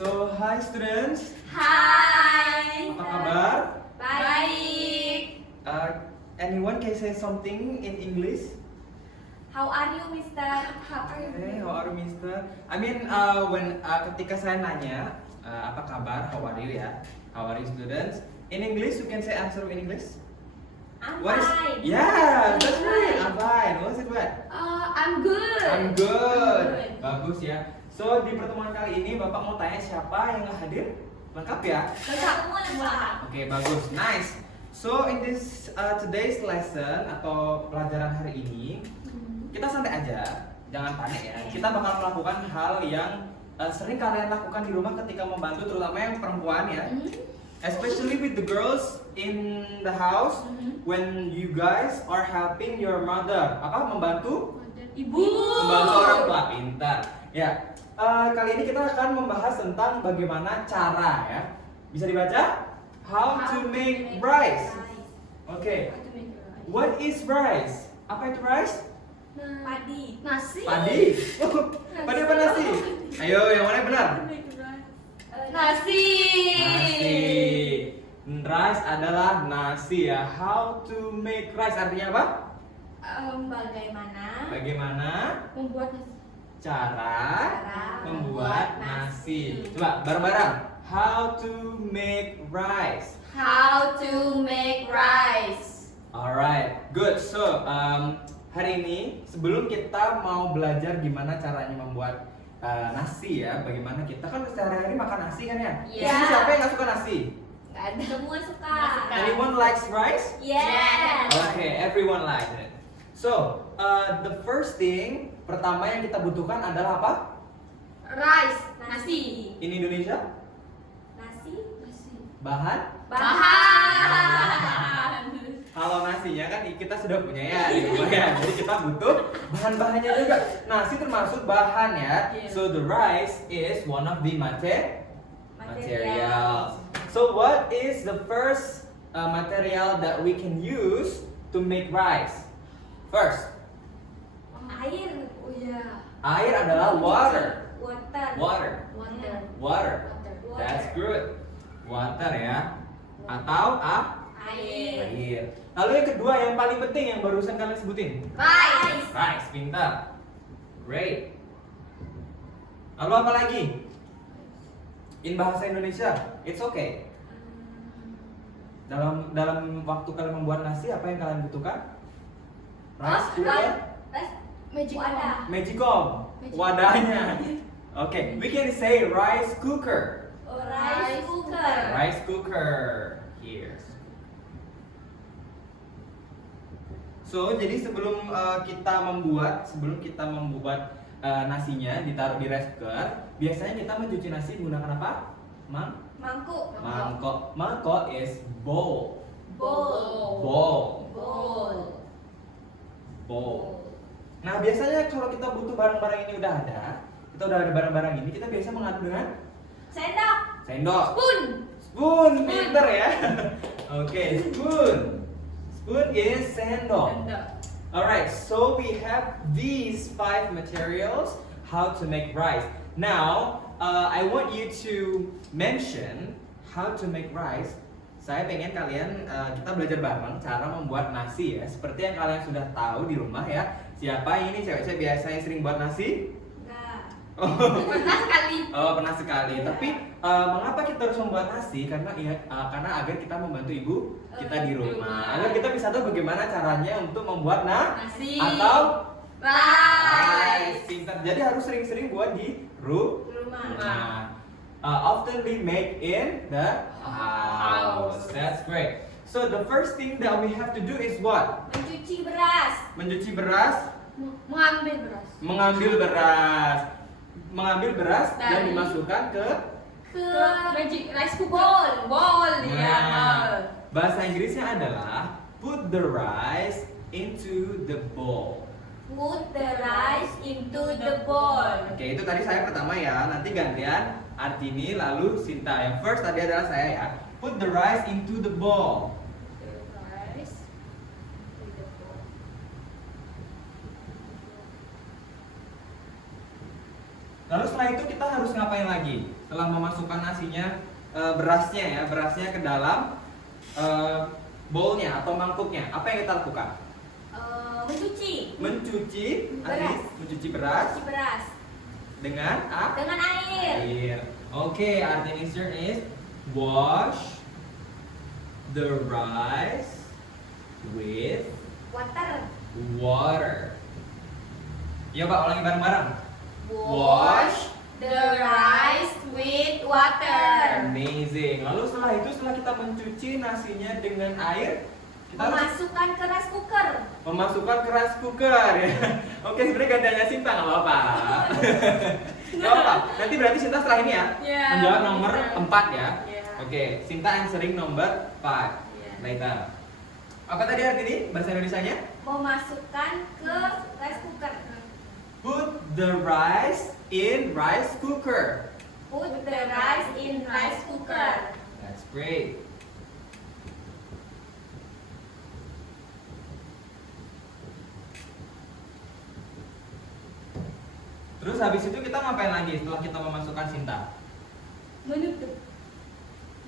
So, hi students. Hai. Apa kabar? Baik. Anyone can say something in English? How are you, Mister? Hey, how are you, Mister? I mean, ketika saya nanya apa kabar, how are you ya? How are you, students? In English, you can say answer in English. I'm What is? fine. Yeah, that's right. I'm fine. What's it what? I'm good. I'm good. Bagus ya. So di pertemuan kali ini Bapak mau tanya siapa yang nggak hadir? Lengkap ya? Lengkap semua. Oke, bagus, nice. So in this today's lesson atau pelajaran hari ini kita santai aja, jangan panik ya. Kita bakal melakukan hal yang sering kalian lakukan di rumah ketika membantu, terutama yang perempuan ya. Especially with the girls in the house when you guys are helping your mother. Apa membantu? Ibu. Membantu orang tua, pintar. Ya. Kali ini kita akan membahas tentang bagaimana cara ya. Bisa dibaca? How to make rice. Oke. What is rice? Apa itu rice? Padi. Nasi. Padi. Padi apa nasi? Ayo, yang mana yang benar? Nasi. Nasi. Rice adalah nasi ya. How to make rice artinya apa? Bagaimana Membuat nasi. cara membuat nasi. Coba bareng-bareng. How to make rice. How to make rice. Alright, good. So, hari ini sebelum kita mau belajar gimana caranya membuat nasi ya, bagaimana kita kan sehari-hari makan nasi kan ya? Iya. Jadi siapa yang nggak suka nasi? Gak ada. Semua suka. Anyone likes rice? Yes. Okay, everyone likes it. So, the first thing pertama yang kita butuhkan adalah apa? Rice. Nasi. In Indonesia? Nasi. Bahan? Bahan. Kalau nasinya kan kita sudah punya ya di rumah ya. Jadi kita butuh bahan-bahannya juga. Nasi termasuk bahan ya. Yes. So the rice is one of the materials. So what is the first material that we can use to make rice? First, Air. Oh ya. air adalah water. Water. Water. Water. Water. That's good. Water ya. Atau Air. air. Lalu yang kedua yang paling penting yang barusan kalian sebutin. Rice. Rice, pintar. Great. Lalu apa lagi? In bahasa Indonesia, it's okay. Dalam waktu kalian membuat nasi, apa yang kalian butuhkan? Rice cooker, Wadah. magicom, wadahnya. Okay, we can say rice cooker. Rice cooker. Rice cooker. Here. So, jadi sebelum kita membuat nasinya ditaruh di rice cooker, biasanya kita mencuci nasi menggunakan apa? Mangkuk. Mangkok. Mangkok is bowl. Bowl. Bowl. Bowl. Bowl. Nah, biasanya kalau kita butuh barang-barang ini udah ada barang-barang ini, kita biasa mengadu dengan Sendok. sendok. Spoon. Spoon, pinter ya. Oke, spoon. Spoon is sendok. Alright, so we have these 5 materials how to make rice. Now, I want you to mention how to make rice. Saya pengen kalian kita belajar bareng cara membuat nasi ya. Seperti yang kalian sudah tahu di rumah ya. Siapa ini cewek-cewek biasanya sering buat nasi? Enggak. Oh, Pernah sekali. pernah sekali. Tapi mengapa kita harus membuat nasi? Karena agar kita membantu ibu kita di rumah. Agar kita bisa tahu bagaimana caranya untuk membuat Nasi. atau Rice. pintar. Jadi harus sering-sering buat di Rumah. Often we make in the house. That's great. So the first thing that we have to do is what? Mencuci beras. Mencuci beras, Mengambil beras. mengambil beras, dan Dari- dimasukkan ke Magic rice cooker. Bowl. Nah, bahasa Inggrisnya adalah put the rice into the bowl. Put the rice into the bowl. Oke, itu tadi saya pertama ya. Nanti gantian Artini lalu Sinta. Yang first tadi adalah saya ya. Put the rice into the bowl. Rice into the bowl. Lalu setelah itu kita harus ngapain lagi? Setelah memasukkan nasinya, berasnya ke dalam bowlnya atau mangkuknya, apa yang kita lakukan? Mencuci. Mencuci Beras. mencuci beras Cuci beras. dengan Dengan air. air. Oke, artinya answer is wash the rice with Water. water. Ya Pak, ulangi bareng-bareng. Wash the rice with water. Amazing. Lalu setelah kita mencuci nasinya dengan air, kita harus Memasukkan ke rice cooker. memasukkan ke rice cooker ya. Oke, sebenarnya gantiannya Sinta nggak apa-apa. Nggak apa-apa. Nanti berarti Sinta setelah ini ya Ya, menjawab nomor bisa. 4 ya. Ya. Oke, Sinta answering number 5. Ya. Later. Apa tadi artinya bahasa Indonesianya? Memasukkan ke rice cooker. Put the rice in rice cooker. Put the rice in rice cooker. That's great. Terus habis itu kita ngapain lagi setelah kita memasukkan Sinta? Menutup.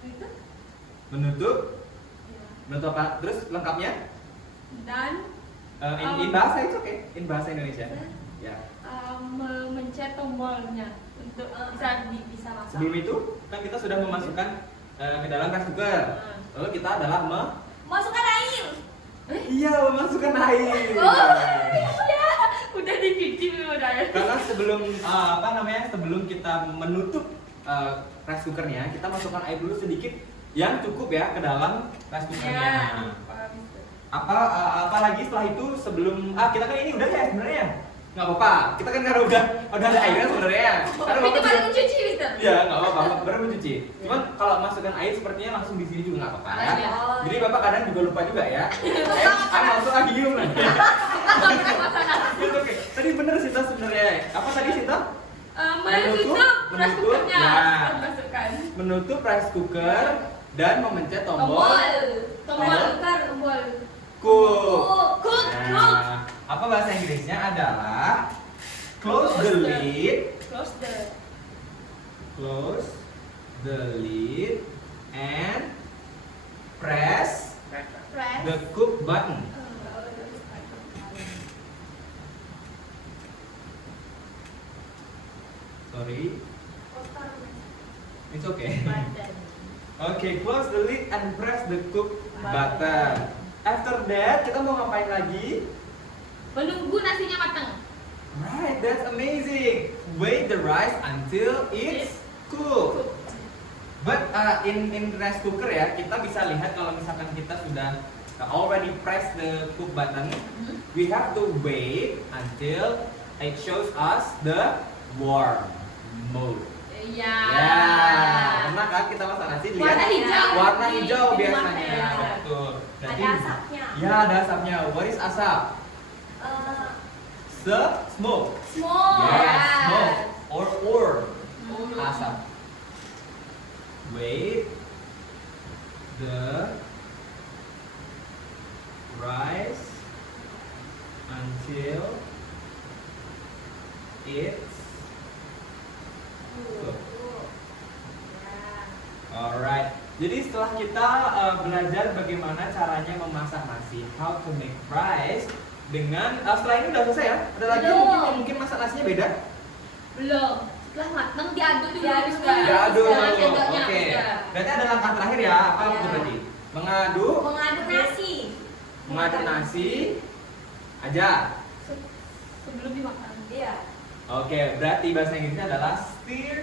Menutup. Menutup? Ya. Menutup apa? Terus lengkapnya? Dan In bahasa itu oke? In bahasa Indonesia. Ya. memencet tombolnya untuk bisa masak. Sebelum itu kan kita sudah memasukkan ke dalam rice cooker. Lalu kita adalah Masukkan air. iya, memasukkan air. Oh, iya. Udah dicuci udah. Karena sebelum kita menutup rice cookernya, kita masukkan air dulu sedikit yang cukup ya ke dalam rice cookernya. Ya. Apalagi setelah itu sebelum kita kan ini udah ya sebenarnya. Nggak apa-apa, kita kan karena udah ada airnya sebenarnya. Karena Itu Bapak baru juga- mencuci, Mister. Iya, nggak apa-apa, baru mencuci. Cuman kalau masukkan air sepertinya langsung di sini juga nggak apa-apa ya. Iya. Jadi Bapak kadang juga lupa juga ya. Langsung lagi gium nanti. Itu oke. Tadi bener Sinta sebenarnya. Apa tadi Sinta? Menutup rice menutup, cookernya. ya. Masukkan. Menutup rice cooker dan memencet tombol Tombol. cook. Cook. Nah, apa bahasa Inggrisnya adalah close the lid, close the lid and press the cook button. Sorry, it's okay. Okay, close the lid and press the cook button. After that, kita mau ngapain lagi? Menunggu nasinya matang. Right, that's amazing. Wait the rice until it's cooked. But in rice cooker ya, kita bisa lihat kalau misalkan kita sudah already press the cook button, we have to wait until it shows us the warm mode. Iya. Ya, pernah kan kita masak nasi lihat Warna hijau. warna hijau Di biasanya. rumah. Betul. Ada asapnya. Ya, ada asapnya. What is asap? Smoke. Smoke. Yes, smoke or asap. Wait the rice until it's cooked. Alright. Jadi setelah kita belajar bagaimana caranya memasak nasi, how to make rice dengan setelah ini udah selesai ya? Ada lagi Belum. mungkin masak nasinya beda? Belum. Setelah matang diaduk dulu. Diaduk. Sendoknya. Oke. Iya. Berarti ada langkah terakhir ya? Apa itu Iya. berarti? Mengaduk Mengaduk nasi. nasi aja. Sebelum dimakan. Iya. Oke, berarti bahasa Inggrisnya adalah stir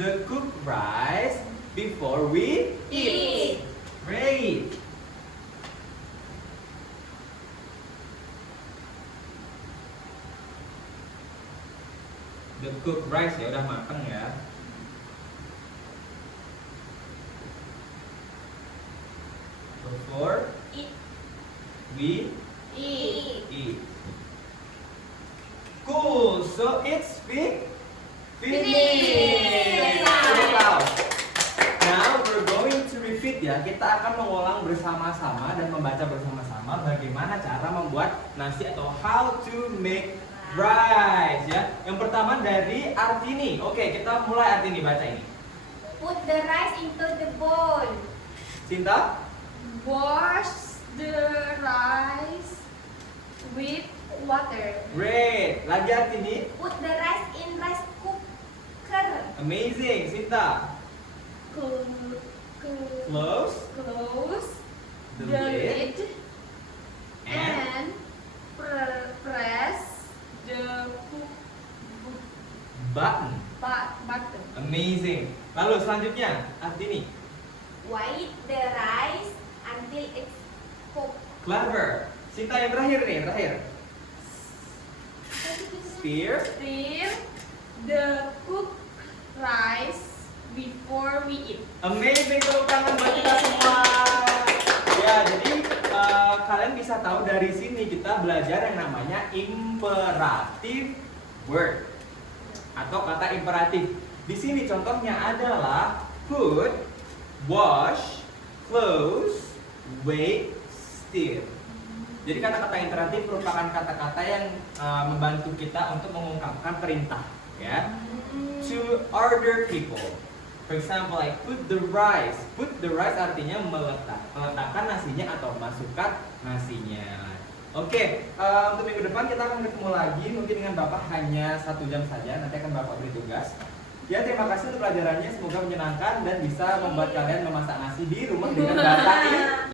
the cooked rice before we eat. Great. The cooked rice ya udah mateng ya. Before Eat. we Eat. eat. Cool. So it's finished. Finish. Now we're going to repeat ya. Kita akan mengulang bersama-sama dan membaca bersama-sama bagaimana cara membuat nasi atau how to make Rice ya. Yang pertama dari Artini. Oke, kita mulai Artini baca ini. Put the rice into the bowl. Cinta? Wash the rice with water. Great. Lagi Artini. Put the rice in rice cooker. Amazing. Cinta? Close Close the the lid lid and press the cook button. button. Amazing. Lalu selanjutnya Artini. White the rice until it's cooked. Clever. Cinta yang terakhir nih, terakhir. Stir. Stir the cooked rice before we eat. Amazing, tepuk tangan buat kita semua. Ya, jadi kalian bisa tahu dari sini kita belajar yang namanya imperative word atau kata imperatif. Di sini contohnya adalah put, wash, close, wait, stir. Jadi kata-kata imperatif merupakan kata-kata yang membantu kita untuk mengungkapkan perintah, ya. To order people. For example, like put the rice. Put the rice artinya meletakkan nasinya atau masukkan nasinya. Oke, untuk minggu depan kita akan ketemu lagi mungkin dengan Bapak hanya 1 jam saja. Nanti akan Bapak beri tugas. Ya, terima kasih untuk pelajarannya. Semoga menyenangkan dan bisa membuat kalian memasak nasi di rumah dengan bahasa